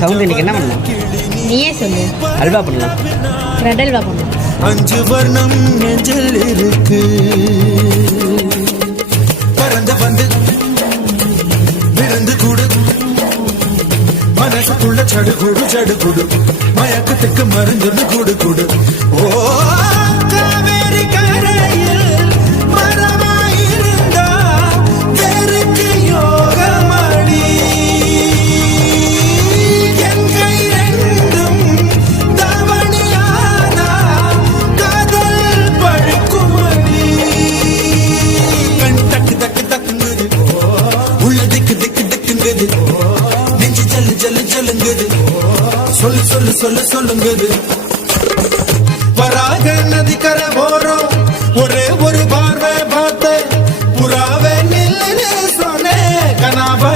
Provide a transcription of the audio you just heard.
Sound இன்னைக்கு என்ன பண்ணலாம்? நீயே சொல்லு. அல்வா பண்ணலாம். பிரெட் அல்வா பண்ணலாம். 5 வர்ணம் நெஞ்சில் இருக்கு. பறந்து வந்து விருந்து கூடு மனசுக்குள்ள சடுகுடு சடுகுடு மயக்கத்துக்கு மருந்து கூடு கூடு. ஓ காவேரி கரையில் மரமாயிருந்தா தெருக்கு யோகமடி. என் கை ரெண்டும் தவணியானா காதல் பழுக்குமடி. கண் தக்கு தக்கு தக்குங்குது, உள்ள திக்கு திக்கு திக்குங்குது, நெஞ்சு ஜல்லு ஜல்லு ஜல்லுங்குது, சொல்லு சொல்லு சொல்லு சொல்லுங்குது. வராக நதிக்கர ஓரம் ஒரே ஒரு பார்வை பார்த்து புறாவே நில்லு சொன்னே கனாவை